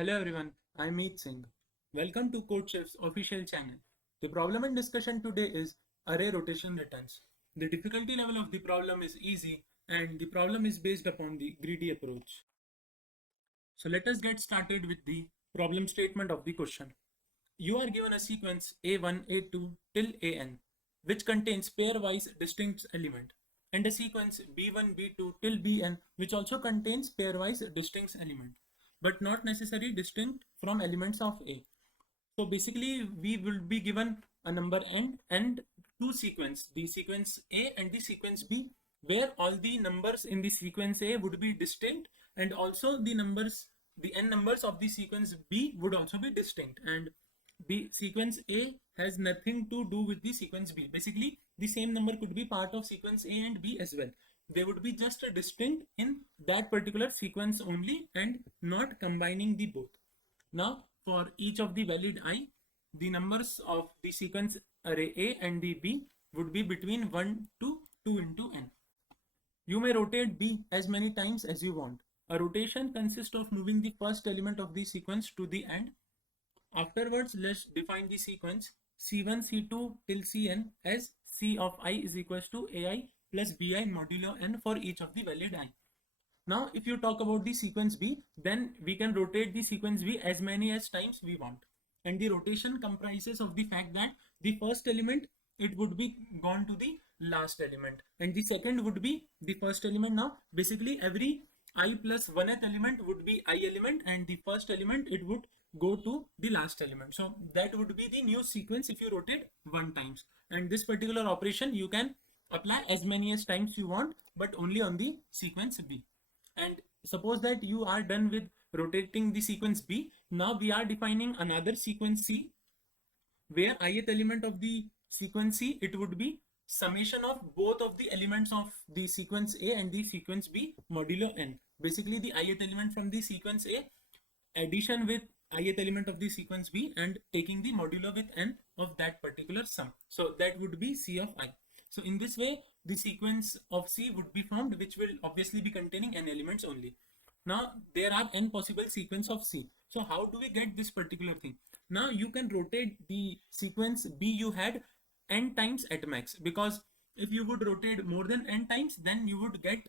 Hello everyone, I'm Meet Singh. Welcome to CodeChef's official channel. The problem in discussion today is array rotation returns. The difficulty level of the problem is easy and the problem is based upon the greedy approach. So let us get started with the problem statement of the question. You are given a sequence A1, A2 till AN which contains pairwise distinct element and a sequence B1, B2 till Bn which also contains pairwise distinct element but not necessarily distinct from elements of A. So basically we will be given a number n and two sequence, the sequence A and the sequence B, where all the numbers in the sequence A would be distinct and also the n numbers of the sequence B would also be distinct, and the sequence A has nothing to do with the sequence B. Basically the same number could be part of sequence A and B as well. They would be just distinct in that particular sequence only and not combining the both. Now for each of the valid I, the numbers of the sequence array A and the B would be between 1 to 2 into n. You may rotate B as many times as you want. A rotation consists of moving the first element of the sequence to the end. Afterwards, let's define the sequence C1, C2 till Cn as C of I is equals to AI plus Bi modulo n for each of the valid I. Now, if you talk about the sequence B, then we can rotate the sequence B as many as times we want. And the rotation comprises of the fact that the first element, it would be gone to the last element. And the second would be the first element. Now, basically every I plus 1th element would be I element and the first element, it would go to the last element. So that would be the new sequence if you rotate 1 times. And this particular operation you can apply as many as times you want, but only on the sequence B. And suppose that you are done with rotating the sequence B. Now we are defining another sequence C, where ith element of the sequence C, it would be summation of both of the elements of the sequence A and the sequence B modulo n. Basically the ith element from the sequence A, addition with ith element of the sequence B, and taking the modulo with n of that particular sum. So that would be C of I. So in this way, the sequence of C would be formed, which will obviously be containing n elements only. Now there are n possible sequence of C. So how do we get this particular thing? Now you can rotate the sequence B you had n times at max, because if you would rotate more than n times, then you would get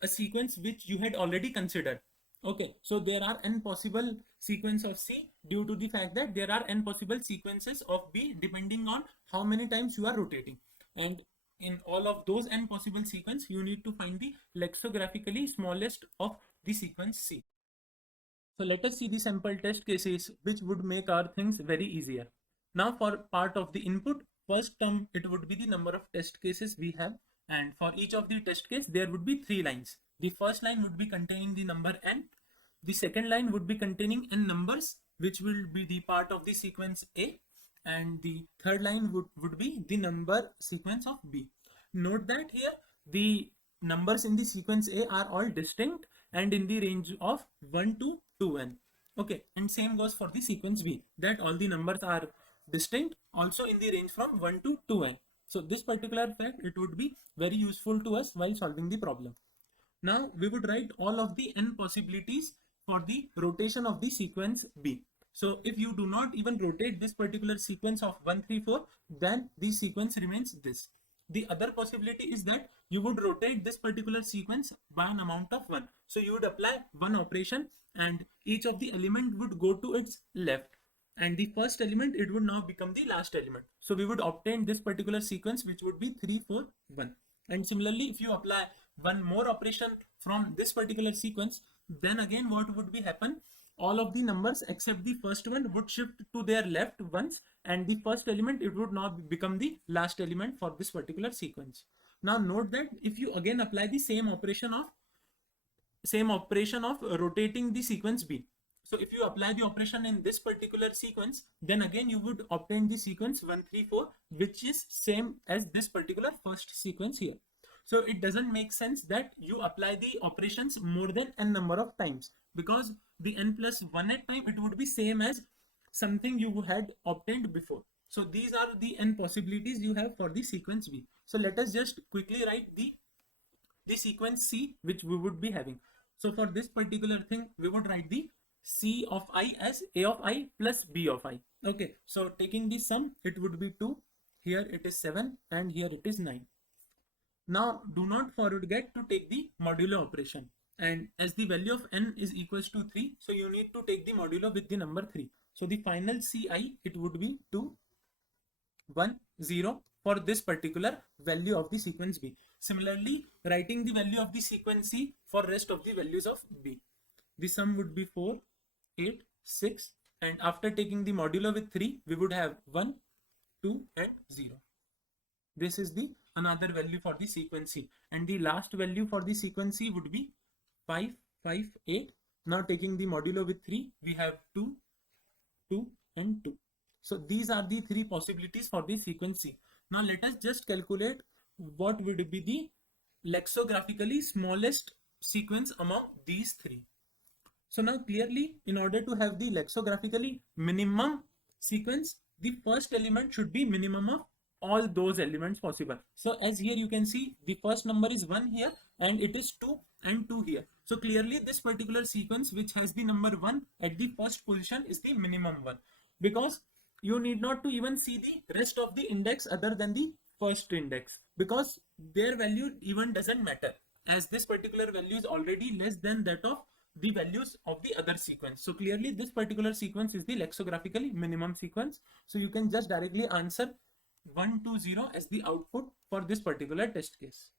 a sequence which you had already considered. Okay, so there are n possible sequence of C due to the fact that there are n possible sequences of B depending on how many times you are rotating. And in all of those n possible sequence, you need to find the lexicographically smallest of the sequence C. So let us see the sample test cases which would make our things very easier. Now for part of the input, first term, it would be the number of test cases we have, and for each of the test case there would be 3 lines. The first line would be containing the number n, the second line would be containing n numbers which will be the part of the sequence A, and the third line would be the number sequence of B. Note that here the numbers in the sequence A are all distinct and in the range of 1 to 2n. Okay, and same goes for the sequence B, that all the numbers are distinct, also in the range from 1 to 2n. So this particular fact, it would be very useful to us while solving the problem. Now we would write all of the n possibilities for the rotation of the sequence B. So if you do not even rotate this particular sequence of 1, 3, 4, then the sequence remains this. The other possibility is that you would rotate this particular sequence by an amount of 1. So you would apply one operation and each of the element would go to its left. And the first element, it would now become the last element. So we would obtain this particular sequence which would be 3, 4, 1. And similarly, if you apply one more operation from this particular sequence, then again what would be happen? All of the numbers except the first one would shift to their left once, and the first element, it would now become the last element for this particular sequence. Now note that if you again apply the same operation of rotating the sequence B. So if you apply the operation in this particular sequence, then again you would obtain the sequence 1, 3, 4, which is same as this particular first sequence here. So it doesn't make sense that you apply the operations more than n number of times, because the n plus 1th time, it would be same as something you had obtained before. So these are the n possibilities you have for the sequence B. So let us just quickly write the sequence C which we would be having. So for this particular thing, we would write the C of I as A of I plus B of I. Okay, so taking the sum, it would be 2. Here it is 7 and here it is 9. Now do not forget to take the modulo operation, and as the value of n is equals to 3, so you need to take the modulo with the number 3. So the final Ci, it would be 2, 1, 0 for this particular value of the sequence B. Similarly, writing the value of the sequence C for rest of the values of B. The sum would be 4, 8, 6, and after taking the modulo with 3, we would have 1, 2 and 0. This is the another value for the sequence C, and the last value for the sequence C would be 5, 5, 8. Now taking the modulo with 3, we have 2, 2 and 2. So these are the three possibilities for the sequence C. Now let us just calculate what would be the lexicographically smallest sequence among these three. So now clearly, in order to have the lexicographically minimum sequence, the first element should be minimum of all those elements possible. So as here you can see, the first number is 1 here and it is 2 and 2 here. So clearly this particular sequence which has the number 1 at the first position is the minimum one, because you need not to even see the rest of the index other than the first index, because their value even doesn't matter, as this particular value is already less than that of the values of the other sequence. So clearly this particular sequence is the lexicographically minimum sequence. So you can just directly answer 1, 2, 0 as the output for this particular test case.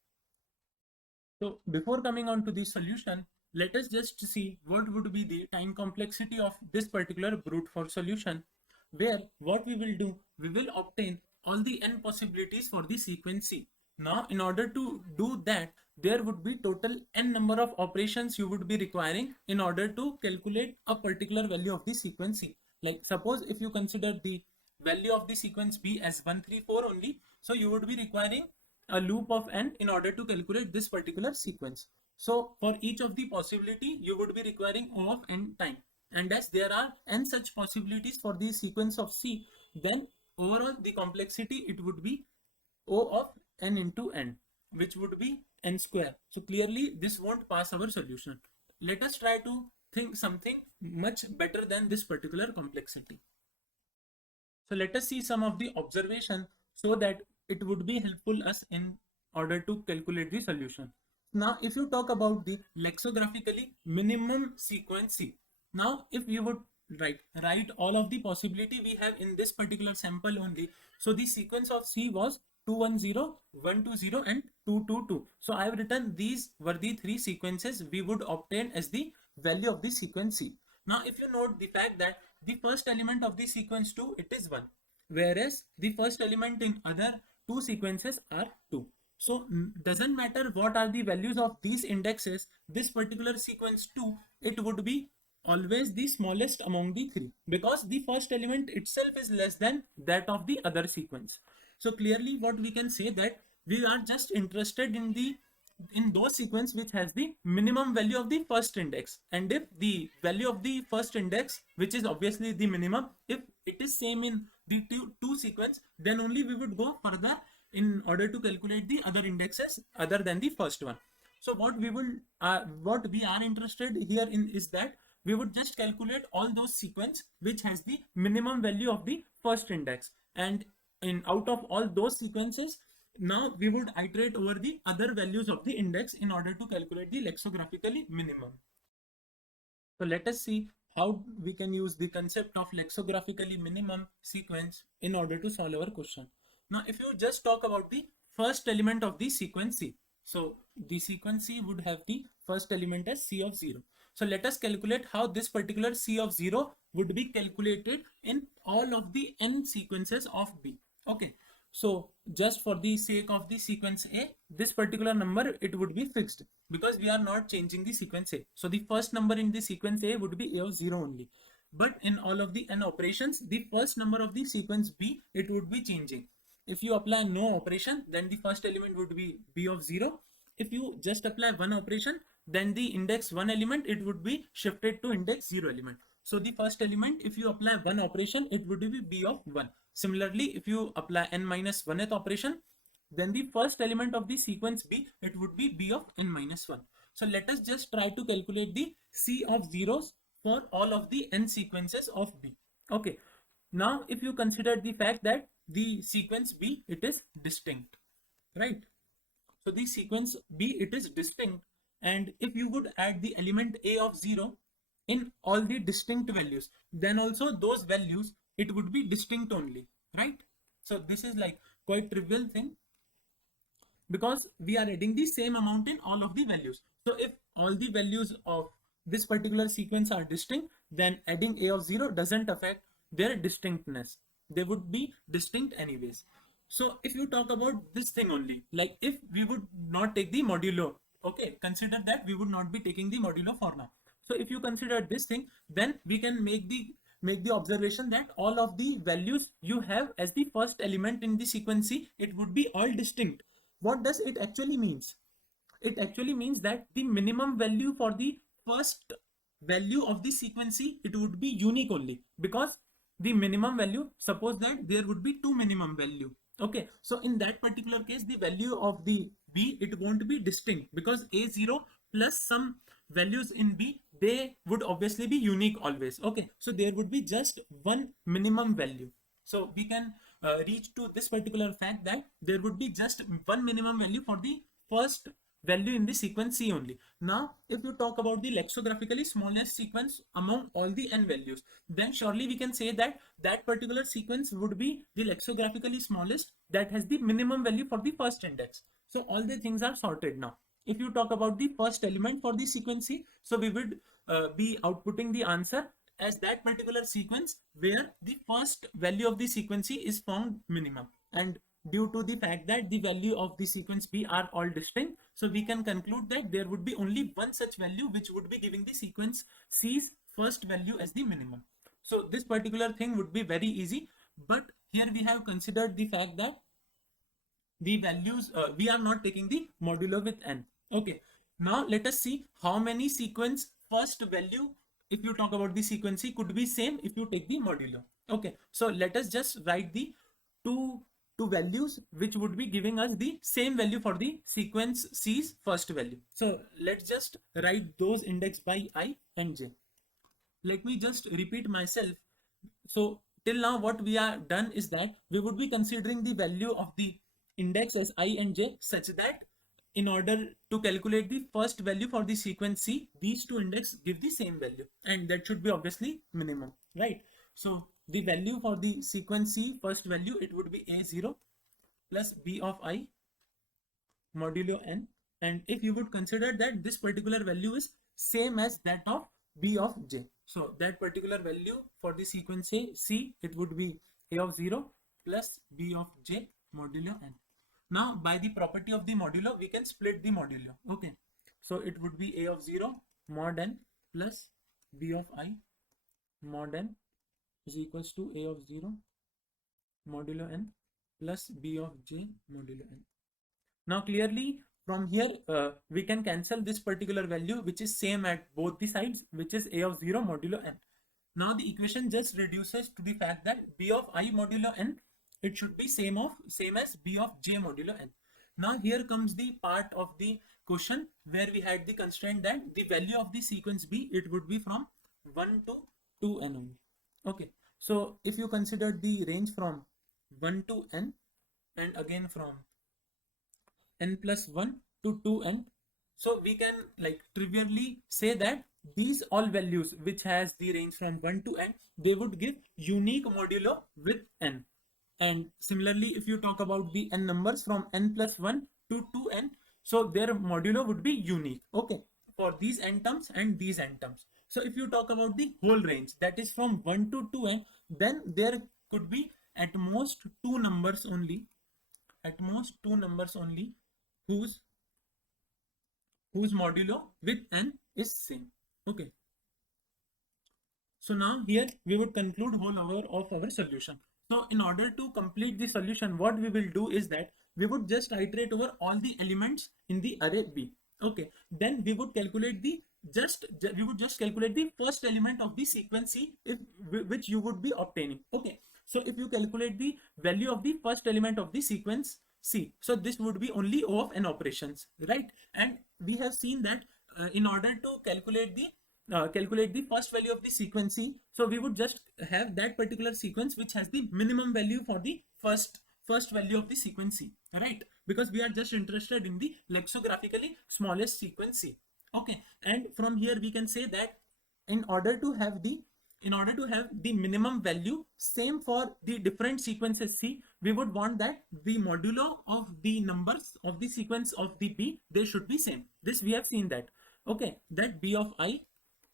So before coming on to the solution, let us just see what would be the time complexity of this particular brute force solution, where what we will do, we will obtain all the n possibilities for the sequence C. Now in order to do that, there would be total n number of operations you would be requiring in order to calculate a particular value of the sequence C. Like suppose if you consider the value of the sequence B as 1, 3, 4 only, so you would be requiring a loop of n in order to calculate this particular sequence. So for each of the possibility, you would be requiring O of n time. And as there are n such possibilities for the sequence of C, then overall the complexity, it would be O of n into n, which would be n square. So clearly this won't pass our solution. Let us try to think something much better than this particular complexity. So let us see some of the observation so that it would be helpful us in order to calculate the solution. Now if you talk about the lexicographically minimum sequence C, now if you would write all of the possibility we have in this particular sample only, so the sequence of C was 210, 120 and 222. So I have written these were the three sequences we would obtain as the value of the sequence C. Now if you note the fact that the first element of the sequence 2, it is 1, whereas the first element in other two sequences are 2. So doesn't matter what are the values of these indexes, this particular sequence 2, it would be always the smallest among the three, because the first element itself is less than that of the other sequence. So clearly what we can say that we are just interested in those sequence which has the minimum value of the first index, and if the value of the first index, which is obviously the minimum, if it is same in the two sequence, then only we would go further in order to calculate the other indexes other than the first one. So what we are interested here in is that we would just calculate all those sequence which has the minimum value of the first index, and out of all those sequences, now we would iterate over the other values of the index in order to calculate the lexicographically minimum. So let us see how we can use the concept of lexicographically minimum sequence in order to solve our question. Now if you just talk about the first element of the sequence C, so the sequence C would have the first element as C of 0. So let us calculate how this particular C of 0 would be calculated in all of the n sequences of B. Okay, so just for the sake of the sequence A, this particular number, it would be fixed because we are not changing the sequence A. So the first number in the sequence A would be A of 0 only. But in all of the n operations, the first number of the sequence B, it would be changing. If you apply no operation, then the first element would be B of 0. If you just apply one operation, then the index 1 element, it would be shifted to index 0 element. So the first element, if you apply one operation, it would be B of 1. Similarly, if you apply n minus 1th operation, then the first element of the sequence B, it would be B of n minus 1. So let us just try to calculate the C of zeros for all of the n sequences of B. Okay. Now, if you consider the fact that the sequence B, it is distinct, right? So the sequence B, it is distinct, and if you would add the element A of 0 in all the distinct values, then also those values, it would be distinct only, right? So this is like quite trivial thing, because we are adding the same amount in all of the values. So if all the values of this particular sequence are distinct, then adding A of 0 doesn't affect their distinctness. They would be distinct anyways. So if you talk about this thing only, like if we would not take the modulo, okay, consider that we would not be taking the modulo for now. So if you consider this thing, then we can make the observation that all of the values you have as the first element in the sequence C, it would be all distinct. What does it actually means? It actually means that the minimum value for the first value of the sequence C, it would be unique only, because the minimum value, suppose that there would be two minimum value. Okay, so in that particular case, the value of the B, it won't be distinct, because A0 plus some values in B, they would obviously be unique always. Okay, so there would be just one minimum value. So we can reach to this particular fact that there would be just one minimum value for the first value in the sequence C only. Now, if you talk about the lexicographically smallest sequence among all the n values, then surely we can say that that particular sequence would be the lexicographically smallest that has the minimum value for the first index. So all the things are sorted now. If you talk about the first element for the sequence C, so we would be outputting the answer as that particular sequence where the first value of the sequence C is found minimum. And due to the fact that the value of the sequence B are all distinct, so we can conclude that there would be only one such value which would be giving the sequence C's first value as the minimum. So this particular thing would be very easy, but here we have considered the fact that the values, we are not taking the modulo with n. Okay, now let us see how many sequence first value, if you talk about the sequence C, could be same if you take the modulo. Okay, so let us just write the two values which would be giving us the same value for the sequence C's first value. So let's just write those indexed by I and J. Let me just repeat myself. So till now what we are done is that we would be considering the value of the index as I and J such that in order to calculate the first value for the sequence C, these two index give the same value, and that should be obviously minimum, right? So the value for the sequence C first value, it would be A0 plus B of I modulo n, and if you would consider that this particular value is same as that of B of J, so that particular value for the sequence C, it would be A of 0 plus B of J modulo n. Now by the property of the modulo, we can split the modulo. Okay, so it would be A of 0 mod n plus B of I mod n is equals to A of 0 modulo n plus B of J modulo n. Now clearly from here we can cancel this particular value which is same at both the sides, which is A of 0 modulo n. Now the equation just reduces to the fact that B of I modulo n, it should be same as B of J modulo n. Now here comes the part of the question where we had the constraint that the value of the sequence B, it would be from 1 to 2n only. Okay, so if you consider the range from 1 to n and again from n plus 1 to 2n, so we can like trivially say that these all values which has the range from 1 to n, they would give unique modulo with n. And similarly, if you talk about the n numbers from n plus 1 to 2n, so their modulo would be unique, okay, for these n terms and these n terms. So if you talk about the whole range, that is from 1 to 2n, then there could be at most two numbers only, whose modulo with n is same. Okay, so now here we would conclude whole hour of our solution. So in order to complete the solution, what we will do is that we would just iterate over all the elements in the array B. Okay, then we would calculate the calculate the first element of the sequence C, which you would be obtaining. Okay, so if you calculate the value of the first element of the sequence C, so this would be only O of n operations, right? And we have seen that in order to calculate the calculate the first value of the sequence C. So we would just have that particular sequence which has the minimum value for the first value of the sequence C, right? Because we are just interested in the lexicographically smallest sequence C. Okay, and from here we can say that in order to have the minimum value same for the different sequences C, we would want that the modulo of the numbers of the sequence of the B, they should be same. This we have seen that. Okay, that B of I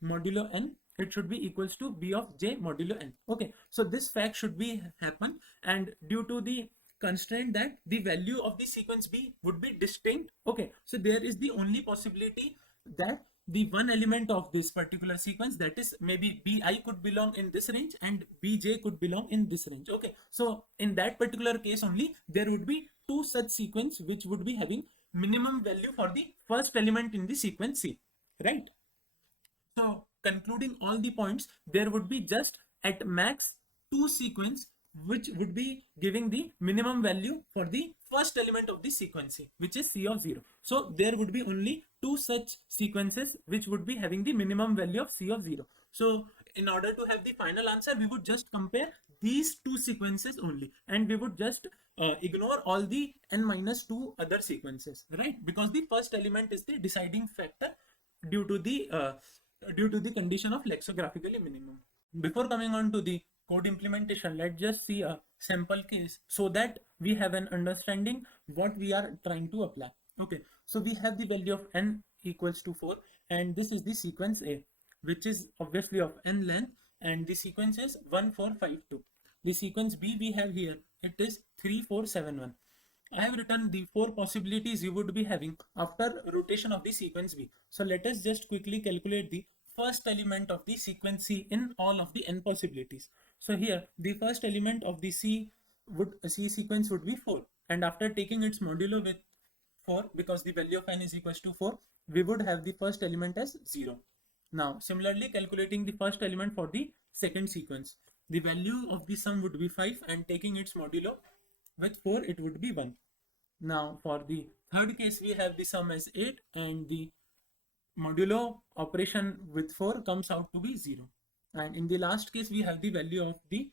modulo n, it should be equals to B of j modulo n. Okay, so this fact should be happen, and due to the constraint that the value of the sequence B would be distinct. Okay, so there is the only possibility that the one element of this particular sequence, that is maybe bi could belong in this range and bj could belong in this range. Okay, so in that particular case only there would be two such sequence which would be having minimum value for the first element in the sequence C, right? So concluding all the points, there would be just at max two sequence which would be giving the minimum value for the first element of the sequence C, which is C of 0. So there would be only two such sequences which would be having the minimum value of C of 0. So in order to have the final answer, we would just compare these two sequences only, and we would just ignore all the n-2 other sequences, right? Because the first element is the deciding factor due to the condition of lexicographically minimum. Before coming on to the code implementation, let's just see a sample case so that we have an understanding what we are trying to apply. Okay, so we have the value of n equals to 4, and this is the sequence A, which is obviously of n length, and the sequence is 1 4 5 2. The sequence B we have here, it is 3 4 7 1. I have written the four possibilities you would be having after rotation of the sequence B. So let us just quickly calculate the first element of the sequence C in all of the n possibilities. So here the first element of the C sequence would be 4, and after taking its modulo with 4, because the value of n is equals to 4, we would have the first element as 0. Now similarly calculating the first element for the second sequence, the value of the sum would be 5, and taking its modulo with 4 it would be 1. Now for the third case we have the sum as 8, and the modulo operation with 4 comes out to be 0. And in the last case we have the value of the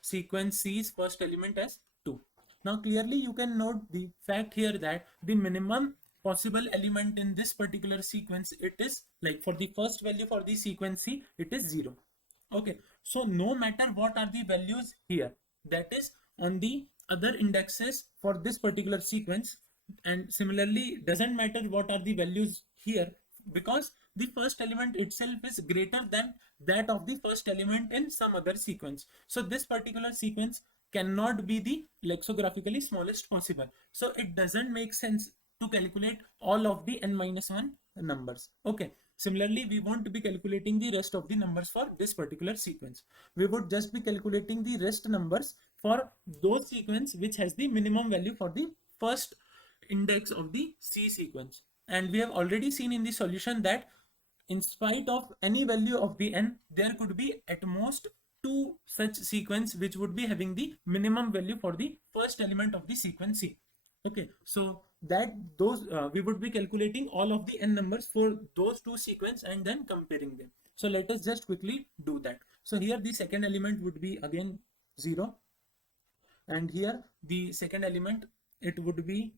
sequence C's first element as 2. Now clearly you can note the fact here that the minimum possible element in this particular sequence, it is like for the first value for the sequence C, it is 0. Okay, so no matter what are the values here, that is on the other indexes for this particular sequence, and similarly doesn't matter what are the values here, because the first element itself is greater than that of the first element in some other sequence. So this particular sequence cannot be the lexicographically smallest possible. So it doesn't make sense to calculate all of the n-1 numbers. Okay. Similarly, we won't be calculating the rest of the numbers for this particular sequence. We would just be calculating the rest numbers for those sequence which has the minimum value for the first index of the C sequence. And we have already seen in the solution that in spite of any value of the n, there could be at most two such sequence which would be having the minimum value for the first element of the sequence C. Okay, so that those we would be calculating all of the n numbers for those two sequence and then comparing them. So let us just quickly do that. So here the second element would be again 0, and here the second element, it would be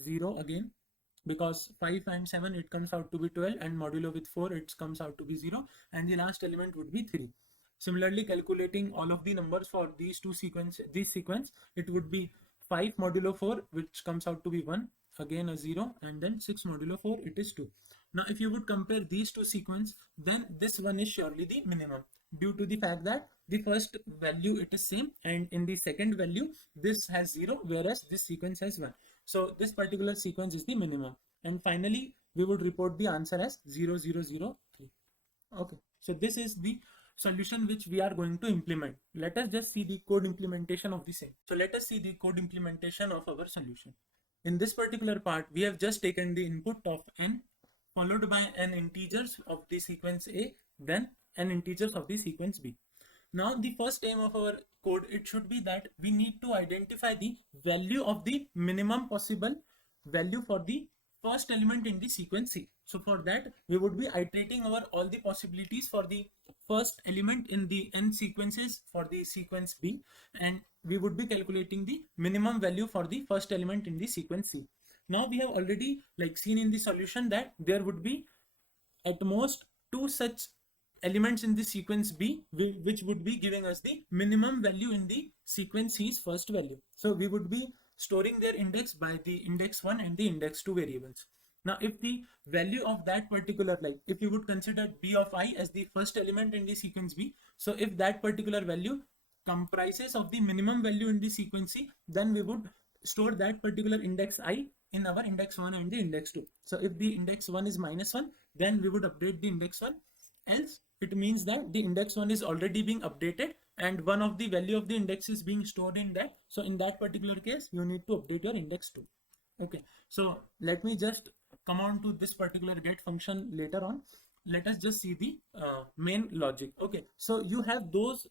0 again, because 5 and 7 it comes out to be 12, and modulo with 4 it comes out to be 0, and the last element would be 3. Similarly calculating all of the numbers for these two sequence, it would be 5 modulo 4 which comes out to be 1, again a 0, and then 6 modulo 4 it is 2. Now if you would compare these two sequence, then this one is surely the minimum, due to the fact that the first value it is same, and in the second value this has 0 whereas this sequence has 1. So this particular sequence is the minimum, and finally we would report the answer as 0 0 0 3. Okay, so this is the solution which we are going to implement. Let us just see the code implementation of the same. So let us see the code implementation of our solution. In this particular part, we have just taken the input of n followed by n integers of the sequence A, then n integers of the sequence B. Now the first aim of our code, it should be that we need to identify the value of the minimum possible value for the first element in the sequence C. So for that, we would be iterating over all the possibilities for the first element in the n sequences for the sequence B, and we would be calculating the minimum value for the first element in the sequence C. Now we have already seen in the solution that there would be at most two such elements in the sequence B, which would be giving us the minimum value in the sequence C's first value. So we would be storing their index by the index 1 and the index 2 variables. Now if the value of that particular, if you would consider B of I as the first element in the sequence B, so if that particular value comprises of the minimum value in the sequence C, then we would store that particular index I in our index 1 and the index 2. So if the index 1 is -1, then we would update the index 1, else it means that the index 1 is already being updated and one of the value of the index is being stored in that. So in that particular case, you need to update your index 2. Okay, so let me just come on to this particular get function later on. Let us just see the main logic. Okay, so you have those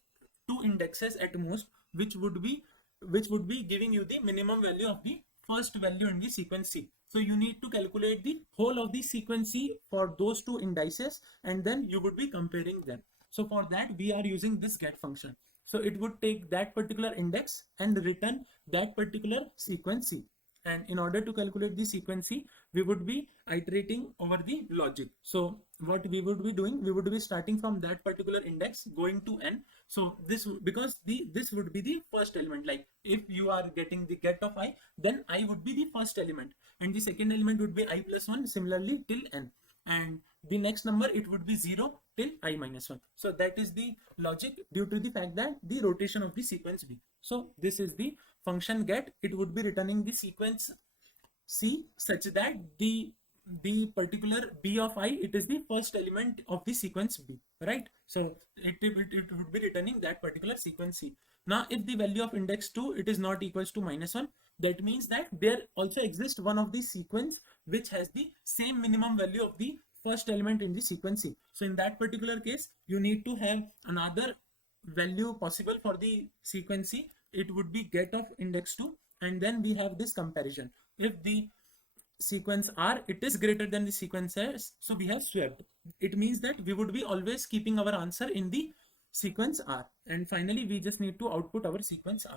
two indexes at most, which would be giving you the minimum value of the first value in the sequence C. So you need to calculate the whole of the sequence C for those two indices, and then you would be comparing them. So for that, we are using this get function. So it would take that particular index and return that particular sequence C. And in order to calculate the sequence C, we would be iterating over the logic. So what we would be doing, we would be starting from that particular index going to n. So this, because this would be the first element, like if you are getting the get of I, then I would be the first element and the second element would be I plus 1, similarly till n, and the next number, it would be 0 till I minus 1. So that is the logic due to the fact that the rotation of the sequence B. So this is the function get. It would be returning the sequence C such that the particular B of I, it is the first element of the sequence B, right? So it would be returning that particular sequence C. Now if the value of index 2, it is not equals to -1, that means that there also exists one of the sequence which has the same minimum value of the first element in the sequence C. So in that particular case, you need to have another value possible for the sequence C. It would be get of index 2, and then we have this comparison. If the sequence R, it is greater than the sequence S, so we have swapped. It means that we would be always keeping our answer in the sequence R, and finally we just need to output our sequence R.